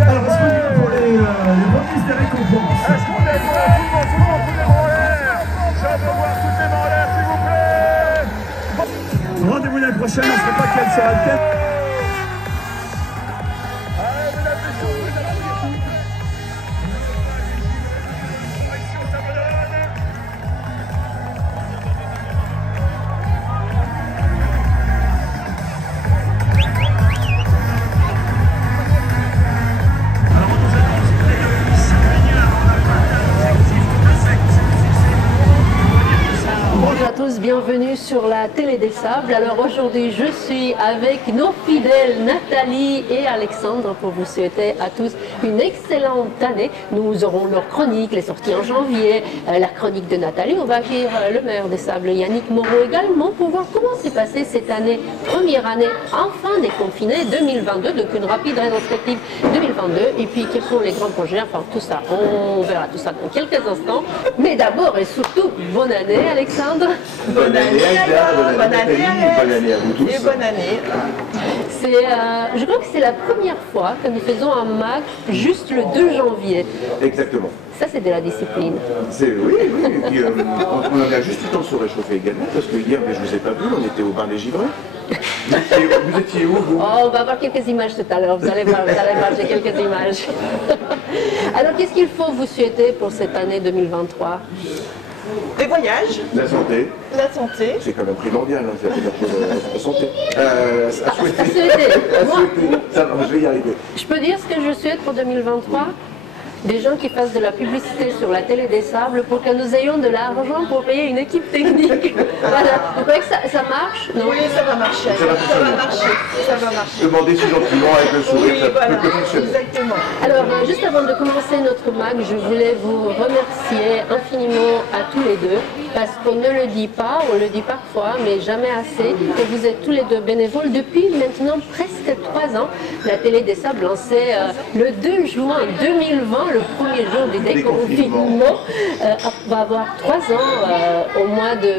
Alors, est-ce qu'on y va pour les remises des récompenses? Est-ce qu'on est pour tout le monde, toutes les mains en l'air? Je veux voir toutes les mains en l'air, s'il vous plaît. Rendez-vous l'année prochaine, on ne sait pas quel sera le thème. Allez, mesdames et messieurs, vous applaudissez. Correction, ça me donne. Bonjour à tous, bienvenue sur la Télé des Sables. Alors aujourd'hui, je suis avec nos fidèles Nathalie et Alexandre pour vous souhaiter à tous une excellente année. Nous aurons leur chronique, les sorties en janvier, la chronique de Nathalie. On va accueillir le maire des Sables, Yannick Moreau, également pour voir comment s'est passée cette année, première année enfin déconfinée 2022, donc une rapide rétrospective 2022. Et puis quels sont les grands projets, enfin tout ça, on verra tout ça dans quelques instants. Mais d'abord et surtout, bonne année Alexandre. Bonne année Aïda, bonne année Alex, bonne année à vous tous. Et bonne année. Je crois que c'est la première fois que nous faisons un MAG juste le 2 janvier. Exactement. Ça, c'est de la discipline. Oui, et puis on en a juste eu le temps de se réchauffer également, parce que hier, mais je ne vous ai pas vu, on était au bain des givrés. Vous étiez où vous? Oh, on va voir quelques images tout à l'heure, vous allez voir, j'ai quelques images. Alors, qu'est-ce qu'il faut vous souhaiter pour cette année 2023? Des voyages, La santé, la santé. c'est quand même primordial, hein, c'est la santé. À souhaiter. À souhaiter. À souhaiter. Ça va, je vais y arriver. Je peux dire ce que je souhaite pour 2023? Des gens qui fassent de la publicité sur la Télé des Sables pour que nous ayons de l'argent pour payer une équipe technique. Voilà. Vous croyez que ça marche? Non. Oui, ça va marcher. Ça va fonctionner. Ça va marcher. Demandez si gentiment avec le sourire, Oui, ça voilà. peut que fonctionner. Exactement. Alors, juste avant de commencer notre MAG, je voulais vous remercier infiniment à tous les deux, parce qu'on ne le dit pas, on le dit parfois, mais jamais assez, que vous êtes tous les deux bénévoles depuis maintenant presque 3 ans. La Télé des Sables lancée le 2 juin 2020, le premier jour du déconfinement, va avoir 3 ans au mois de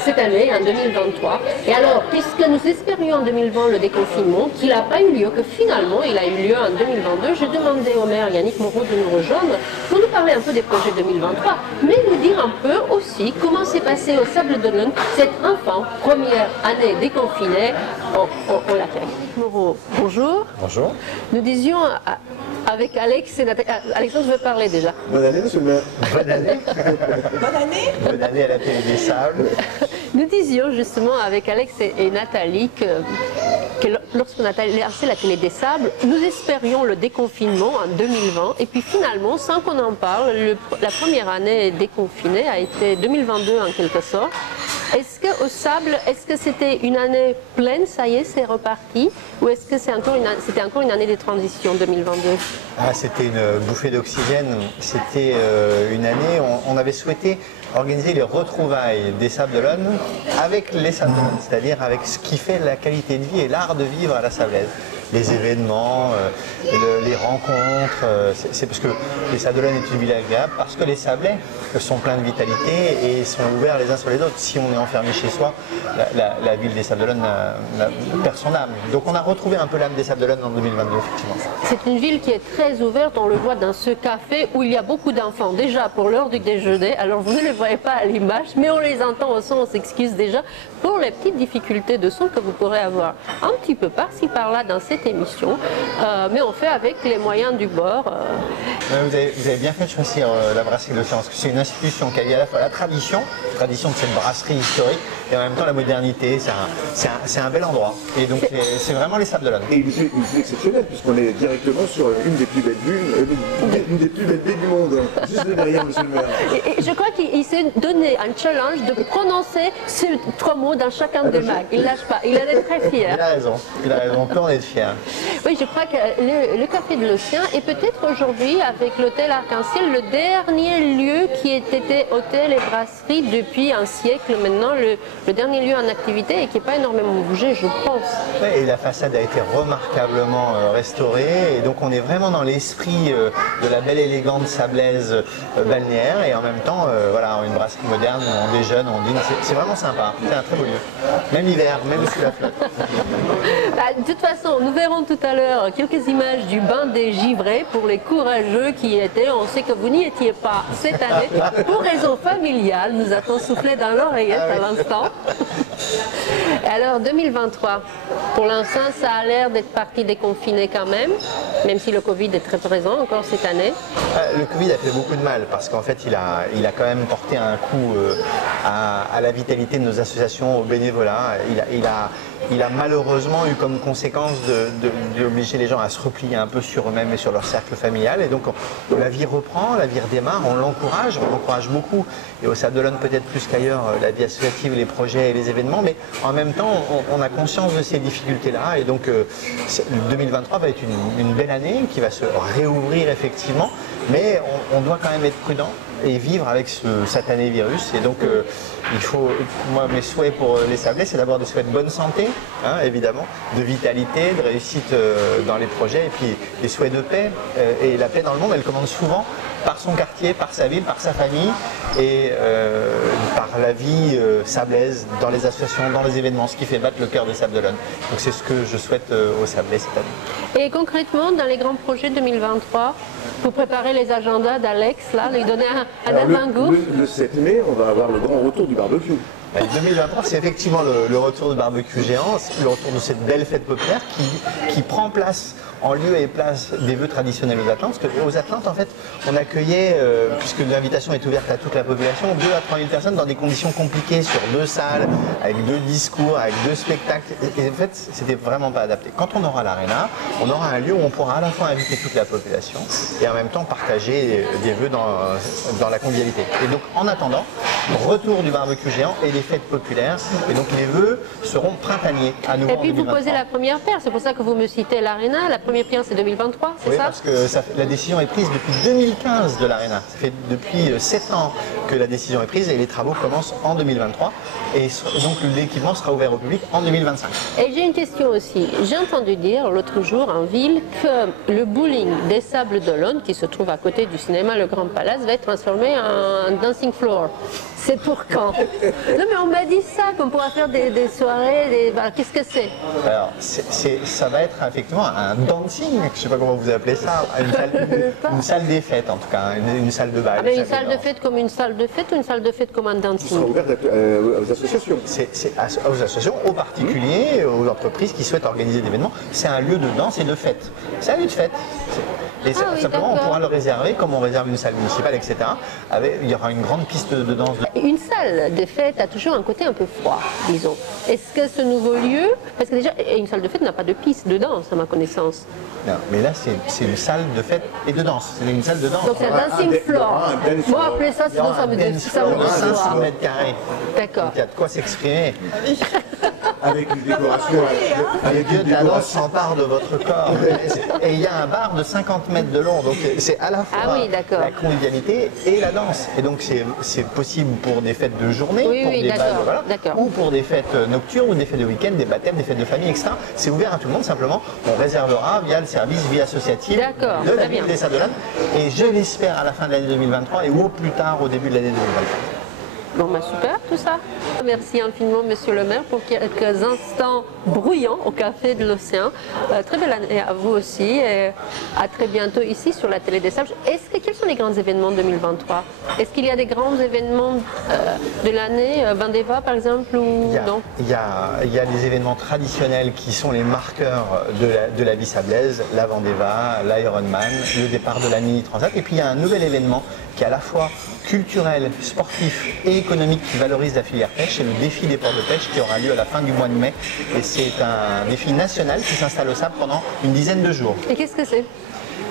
cette année, en 2023. Et alors, puisque nous espérions en 2020 le déconfinement, qu'il n'a pas eu lieu, que finalement il a eu lieu en 2022, j'ai demandé au maire Yannick Moreau de nous rejoindre pour nous parler un peu des projets 2023, mais nous dire un peu aussi comment s'est passé au Sable d'Olonne cette enfin première année déconfinée. On l'accueille. Moreau, bonjour. Bonjour. Nous disions avec Alex et Nathalie. Alexandre veut parler déjà. Bonne année, monsieur le maire. Bonne année. Bonne année. Bonne année à la Télé des Sables. Nous disions justement avec Alex et Nathalie que lorsqu'on a lancé la Télé des Sables, nous espérions le déconfinement en 2020 et puis finalement, sans qu'on en parle, la première année déconfinée a été 2022 en quelque sorte. Est-ce qu'au Sable, est-ce que c'était une année pleine, ça y est, c'est reparti, ou est-ce que c'était encore une année de transition 2022? C'était une bouffée d'oxygène. C'était une année, on avait souhaité organiser les retrouvailles des Sables d'Olonne avec les Sables d'Olonne, c'est-à-dire avec ce qui fait la qualité de vie et l'art de vivre à la Sablaise. Les événements, les rencontres, c'est parce que les Sables d'Olonne est une ville agréable, parce que les Sablais sont pleins de vitalité et sont ouverts les uns sur les autres. Si on est enfermé chez soi, la ville des Sables d'Olonne perd son âme. Donc on a retrouvé un peu l'âme des Sables d'Olonne en 2022, effectivement. C'est une ville qui est très ouverte, on le voit dans ce café où il y a beaucoup d'enfants déjà pour l'heure du déjeuner. Alors vous ne les voyez pas à l'image, mais on les entend au son, on s'excuse déjà pour les petites difficultés de son que vous pourrez avoir un petit peu par-ci par-là dans cette émission, mais on fait avec les moyens du bord. Vous avez bien fait de choisir la brasserie de l'Océan, parce que c'est une institution qui a à la fois la tradition de cette brasserie historique, et en même temps la modernité. C'est un bel endroit. Et donc c'est vraiment les Sables d'Olonne. Et une vue exceptionnelle, puisqu'on est directement sur une des plus belles vues, une des plus belles baies du monde, juste derrière, monsieur le maire. Et je crois qu'il s'est donné un challenge de prononcer ces 3 mots dans chacun des mags. Il ne lâche pas, il en est très fier. Il a raison, on peut en être fier. Oui, je crois que le Café de l'Océan est peut-être aujourd'hui, avec l'hôtel Arc-en-Ciel, le dernier lieu qui ait été hôtel et brasserie depuis un siècle maintenant, le dernier lieu en activité et qui n'est pas énormément bougé, je pense. Oui, et la façade a été remarquablement restaurée, et donc on est vraiment dans l'esprit de la belle élégante sablaise balnéaire et en même temps, voilà, une brasserie moderne où on déjeune, on dîne. C'est vraiment sympa. C'est un très beau lieu. Même l'hiver, même sous la flotte. Bah, de toute façon, nous verrons tout à l'heure quelques images du bain des givrés pour les courageux qui y étaient. On sait que vous n'y étiez pas cette année. Pour raison familiale, nous a-t-on soufflé dans l'oreillette à l'instant. Alors 2023, pour l'instant, ça a l'air d'être parti déconfiné quand même si le Covid est très présent encore cette année. Le Covid a fait beaucoup de mal parce qu'en fait, il a quand même porté un coup à la vitalité de nos associations, au bénévolat. Il a malheureusement eu comme conséquence d'obliger les gens à se replier un peu sur eux-mêmes et sur leur cercle familial. Et donc la vie reprend, la vie redémarre, on l'encourage beaucoup. Et au Sable d'Olonne peut-être plus qu'ailleurs, la vie associative, les projets et les événements. Mais en même temps, on a conscience de ces difficultés-là. Et donc 2023 va être une belle année qui va se réouvrir effectivement. Mais on doit quand même être prudent et vivre avec ce satané virus. Et donc, il faut, moi, mes souhaits pour les Sablés, c'est d'abord de souhaiter bonne santé, hein, évidemment, de vitalité, de réussite dans les projets, et puis des souhaits de paix. Et la paix dans le monde, elle commence souvent par son quartier, par sa ville, par sa famille, et par la vie sablaise, dans les associations, dans les événements, ce qui fait battre le cœur des Sables d'Olonne. Donc c'est ce que je souhaite aux Sablés cette année. Et concrètement, dans les grands projets 2023, vous préparez les agendas d'Alex, là, lui donner un avant-goût. Le 7 mai, on va avoir le grand retour du barbecue. 2023, c'est effectivement le retour du barbecue géant, c'est le retour de cette belle fête populaire qui prend place en lieu et place des vœux traditionnels aux Atlantes. Parce qu'aux Atlantes, en fait, on accueillait, puisque l'invitation est ouverte à toute la population, 2 à 3 000 personnes dans des conditions compliquées, sur 2 salles, avec 2 discours, avec 2 spectacles. Et en fait, c'était vraiment pas adapté. Quand on aura l'aréna, on aura un lieu où on pourra à la fois inviter toute la population et en même temps partager des vœux dans la convivialité. Et donc, en attendant, retour du barbecue géant et les fêtes populaires. Et donc, les vœux seront printaniers à nouveau. Et puis, vous posez la première pierre. C'est pour ça que vous me citez l'aréna. La première pierre, c'est 2023, c'est ça? Oui, parce que la décision est prise depuis 2015 de l'aréna. Ça fait depuis 7 ans que la décision est prise et les travaux commencent en 2023. Et donc l'équipement sera ouvert au public en 2025. Et j'ai une question aussi. J'ai entendu dire l'autre jour en ville que le bowling des Sables d'Olonne, qui se trouve à côté du cinéma Le Grand Palace, va être transformé en dancing floor. C'est pour quand? Non mais on m'a dit ça, qu'on pourra faire des soirées, bah, qu'est-ce que c'est? Alors, ça va être effectivement un dancing, je ne sais pas comment vous appelez ça, une salle des fêtes en tout cas, une salle de bal. Ah, mais une salle de fête comme une salle de fête ou une salle de fête comme un Ça dancing? sera ouvert aux associations. C'est aux associations, aux particuliers, aux entreprises qui souhaitent organiser des événements. C'est un lieu de danse et de fête. C'est un lieu de fête. Et oui, simplement, on d'accord. pourra le réserver comme on réserve une salle municipale, etc. Il y aura une grande piste de danse. Une salle de fête a toujours un côté un peu froid, disons. Est-ce que ce nouveau lieu, parce que déjà, une salle de fête n'a pas de piste de danse, à ma connaissance. Non, mais là, c'est une salle de fête et de danse. C'est une salle de danse. Donc c'est un dancing floor. Moi, appeler ça, Il y aura sinon ça un me dance floor de 500 déçoit. mètres carrés. D'accord. Donc il y a de quoi s'exprimer. Avec une décoration. Les dieux de la danse s'emparent de votre corps. Et il y a un bar de 50 mètres de long. Donc c'est à la fois Ah oui, d'accord. la convivialité et la danse. Et donc c'est possible pour des fêtes de journée, Oui, pour oui, des d'accord, balles, voilà, d'accord. ou pour des fêtes nocturnes ou des fêtes de week-end, des baptêmes, des fêtes de famille, etc. C'est ouvert à tout le monde. Simplement, on réservera via le service vie associative D'accord, de la très ville bien. des Sables d'Olonne. Et je l'espère à la fin de l'année 2023 et au plus tard au début de l'année 2024. Bon, bah super tout ça. Merci infiniment, monsieur le maire, pour quelques instants bruyants au Café de l'Océan. Très belle année à vous aussi et à très bientôt ici sur la Télé des Sables. Quels sont les grands événements 2023? Est-ce qu'il y a des grands événements de l'année, Vendeva par exemple ou non? Il y a les événements traditionnels qui sont les marqueurs de la vie sablaise, la Vendeva, l'Ironman, le départ de la Mini Transat. Et puis il y a un nouvel événement qui est à la fois culturel, sportif et économique qui valorise la filière pêche, c'est le défi des ports de pêche qui aura lieu à la fin du mois de mai. Et c'est un défi national qui s'installe au Sable pendant une dizaine de jours. Et qu'est-ce que c'est?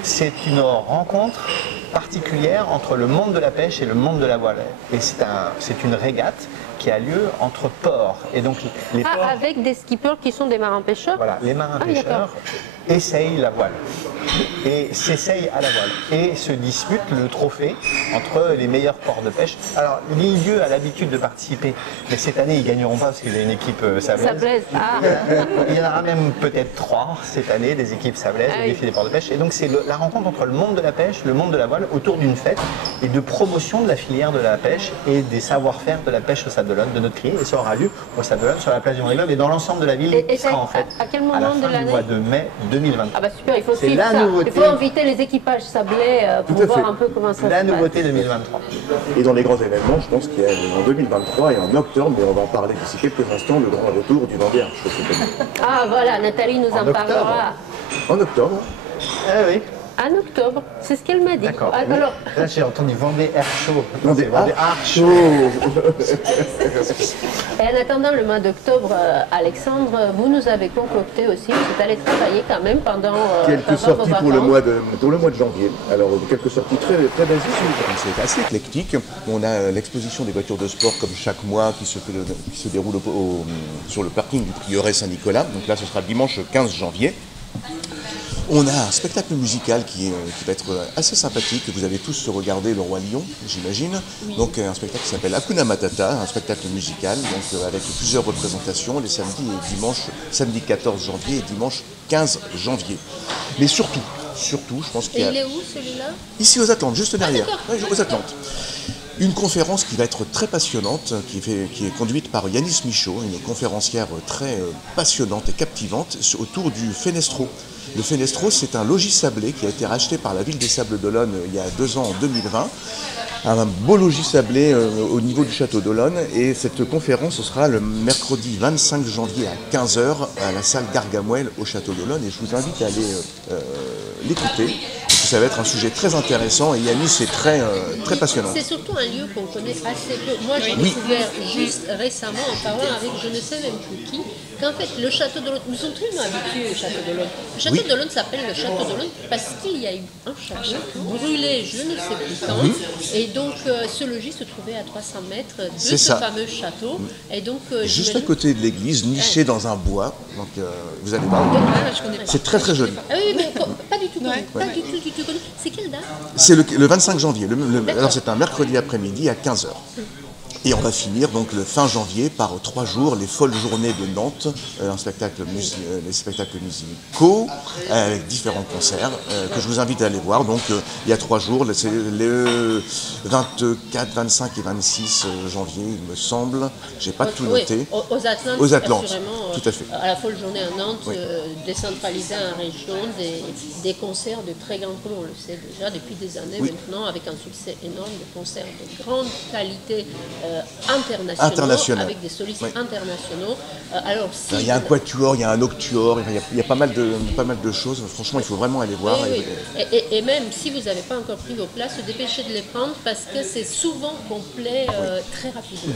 C'est une rencontre particulière entre le monde de la pêche et le monde de la voile. Et c'est une régate qui a lieu entre ports. Et donc les ports, avec des skippers qui sont des marins-pêcheurs. voilà, les marins-pêcheurs d'accord. essayent la voile et s'essayent à la voile et se disputent le trophée entre les meilleurs ports de pêche. Alors l'ILIeu a l'habitude de participer, mais cette année ils ne gagneront pas parce qu'il y a une équipe sablaise. Sablaise, ah. Il y en aura même peut-être 3 cette année, des équipes sablaises, Ah au oui. défi des ports de pêche. Et donc c'est la rencontre entre le monde de la pêche, le monde de la voile, autour d'une fête et de promotion de la filière de la pêche et des savoir-faire de la pêche au Sable d'Olonne, de notre criée. Et ça aura lieu au Sable d'Olonne, sur la place du Vendée-Globe et dans l'ensemble de la ville, Et qui c'est sera en fait à quel à moment la de fin du l'année? mois de mai 2023. Ah bah super, il faut C'est suivre la ça. nouveauté. Il faut inviter les équipages sablés pour Tout à voir fait. un peu comment ça se La passe. nouveauté 2023. Et dans les grands événements, je pense qu'il y a en 2023 et en octobre, mais on va en parler d'ici quelques instants, le grand retour du Vendée Arts Show cette année. Ah voilà, Nathalie nous en octobre. parlera. En octobre, Ah oui, En octobre, c'est ce qu'elle m'a dit. d'accord. Ah, alors, Là j'ai entendu Vendée Air Show. Vendée Vendée Art Art Show. et en attendant le mois d'octobre, Alexandre, vous nous avez concocté aussi, vous êtes allé travailler quand même pendant, quelques pendant sorties vos pour le, vacances. mois de janvier. Alors, quelques sorties très, très basiques. C'est assez éclectique. On a l'exposition des voitures de sport comme chaque mois qui se déroule sur le parking du Prieuré Saint-Nicolas. Donc là, ce sera dimanche 15 janvier. On a un spectacle musical qui va être assez sympathique. Vous allez tous regarder Le Roi Lion, j'imagine. Donc un spectacle qui s'appelle Hakuna Matata, un spectacle musical, donc avec plusieurs représentations les samedis et dimanches, samedi 14 janvier et dimanche 15 janvier. Mais surtout, je pense qu'il Et y a... il est où celui-là? Ici aux Atlantes, juste derrière. d'accord. Ouais, aux Atlantes. Une conférence qui va être très passionnante, qui est conduite par Yanis Michaud, une conférencière très passionnante et captivante autour du Fenestro. Le Fenestro, c'est un logis sablé qui a été racheté par la ville des Sables d'Olonne il y a 2 ans, en 2020. Un beau logis sablé au niveau du château d'Olonne. Et cette conférence, ce sera le mercredi 25 janvier à 15h à la salle Gargamel au château d'Olonne. Et je vous invite à aller l'écouter. Ça va être un sujet très intéressant et Yanis est très passionnant. C'est surtout un lieu qu'on connaît assez peu. Moi, j'ai Oui. découvert juste récemment, en parlant avec je ne sais même plus qui, qu'en fait, le château d'Olonne, nous sommes très habitués au château d'Olonne. Le château Oui. d'Olonne s'appelle le château d'Olonne parce qu'il y a eu un château brûlé, je ne sais plus quand. Et donc, ce logis se trouvait à 300 mètres de C'est ce ça. fameux château. Et donc, Juste à j'imagine- côté de l'église, niché dans un bois. Donc vous allez voir. Ah, je connais pas. C'est très très joli. Ah oui, mais pas du tout connu. Ouais. Pas du tout connu. C'est quelle date? C'est le 25 janvier. Alors c'est un mercredi après-midi à 15h. Et on va finir donc le fin janvier par 3 jours, les folles journées de Nantes, les spectacles musicaux avec différents concerts que je vous invite à aller voir. Donc il y a 3 jours, c'est le 24, 25 et 26 janvier, il me semble. J'ai pas tout Oui, noté. aux Atlantes, Aux Atlantes, assurément, tout à fait. À la folle journée à Nantes, Oui. décentralisée en région, des concerts de très grand cru, on le sait déjà depuis des années Oui. maintenant, avec un succès énorme, des concerts de grande qualité Internationaux. avec des solistes Oui. internationaux. Alors, si Il y a un quatuor, il y a un octuor, il y a pas mal de choses. Franchement, il faut vraiment aller voir. Oui, oui. Et même si vous n'avez pas encore pris vos places, dépêchez de les prendre parce que c'est souvent complet très rapidement.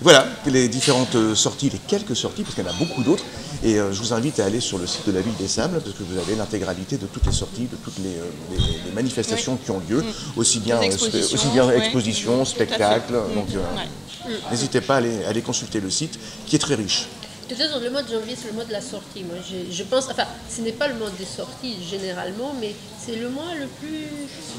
Voilà, les différentes sorties, les quelques sorties, parce qu'il y en a beaucoup d'autres. Et je vous invite à aller sur le site de la Ville des Sables, parce que vous avez l'intégralité de toutes les sorties, de toutes les manifestations qui ont lieu, aussi bien Les expositions, expositions, ouais. spectacles. Tout à fait. Donc n'hésitez pas à aller consulter le site, qui est très riche. De toute façon, le mois de janvier, c'est le mois de la sortie. Moi, je pense, enfin, ce n'est pas le mois des sorties généralement, mais c'est le mois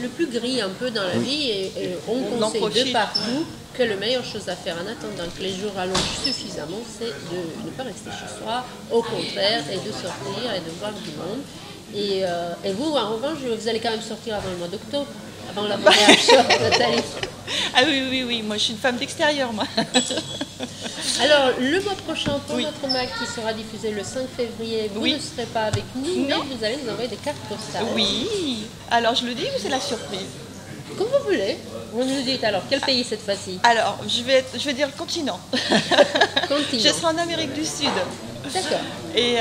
le plus gris un peu dans la vie et on en conseille de profite. partout que la meilleure chose à faire en attendant que les jours allongent suffisamment, c'est de ne pas rester chez soi, au contraire, et de sortir et de voir du monde. Et vous, en revanche, vous allez quand même sortir avant le mois d'octobre, avant la Vendée Art Show, Nathalie. Ah oui, moi je suis une femme d'extérieur, moi. Alors, le mois prochain, pour Oui. notre mag qui sera diffusé le 5 février, vous Oui. ne serez pas avec nous, Non. mais vous allez nous envoyer des cartes postales. Oui. Alors je le dis ou c'est la surprise? Comme vous voulez. Vous nous dites alors, quel pays cette fois-ci? Alors, je vais dire continent. Continent. Je serai en Amérique du Sud. D'accord. Et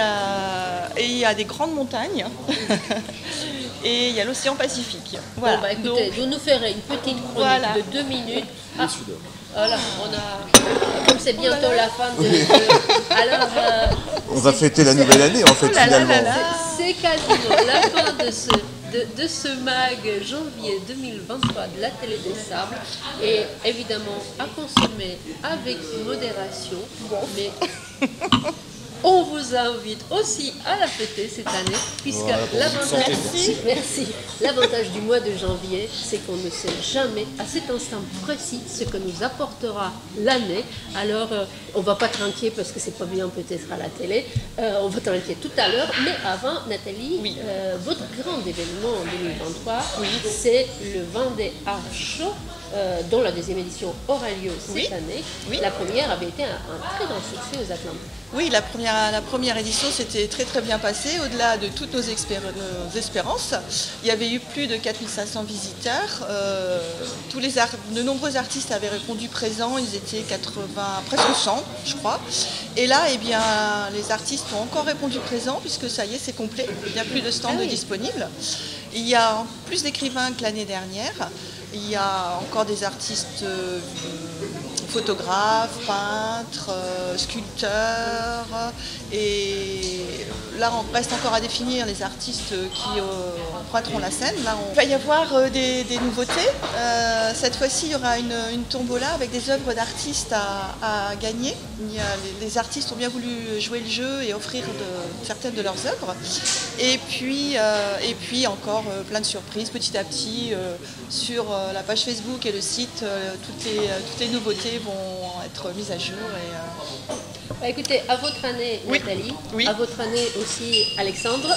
il y a des grandes montagnes. Et il y a l'océan Pacifique. Voilà. Bon, bah écoutez, Donc, vous nous ferez une petite chronique Voilà. de 2 minutes. Ah, voilà, comme c'est bientôt la fin de... Alors, On va fêter la nouvelle année, en fait, Oh là là finalement. là là. c'est quasiment la fin de de ce mag janvier 2023 de la Télé des Sables est évidemment à consommer avec modération, mais on vous invite aussi à la fêter cette année, puisque l'avantage du mois de janvier, c'est qu'on ne sait jamais à cet instant précis ce que nous apportera l'année. Alors, on ne va pas trinquer parce que c'est pas bien peut-être à la télé, on va trinquer tout à l'heure, mais avant, Nathalie, Oui. votre grand événement en 2023, c'est le Vendée Art Show, dont la deuxième édition aura lieu cette année. Oui. La première avait été un très grand succès aux Atlantiques. Oui, la première édition s'était très très bien passée, au-delà de toutes nos espérances. Il y avait eu plus de 4500 visiteurs. De nombreux artistes avaient répondu présents, ils étaient 80, presque 100 je crois. Et là, eh bien, les artistes ont encore répondu présents, puisque ça y est, c'est complet. Il y a plus de stands disponibles. Il y a plus d'écrivains que l'année dernière. Il y a encore des artistes photographes, peintres, sculpteurs, et là on reste encore à définir les artistes qui prêteront la scène. Là, il va y avoir des nouveautés. Cette fois-ci, il y aura une tombola avec des œuvres d'artistes à gagner. Les artistes ont bien voulu jouer le jeu et offrir certaines de leurs œuvres. Et puis encore plein de surprises petit à petit sur la page Facebook et le site. Toutes les nouveautés vont être mises à jour. Écoutez, à votre année, Nathalie, à votre année aussi, Alexandre.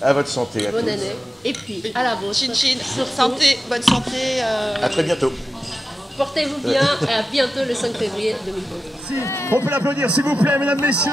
À votre santé. Bonne année. Et puis, à la vôtre. Chin chin, santé, bonne santé. À très bientôt. Portez-vous bien et à bientôt le 5 février 2023. On peut l'applaudir s'il vous plaît, mesdames, messieurs.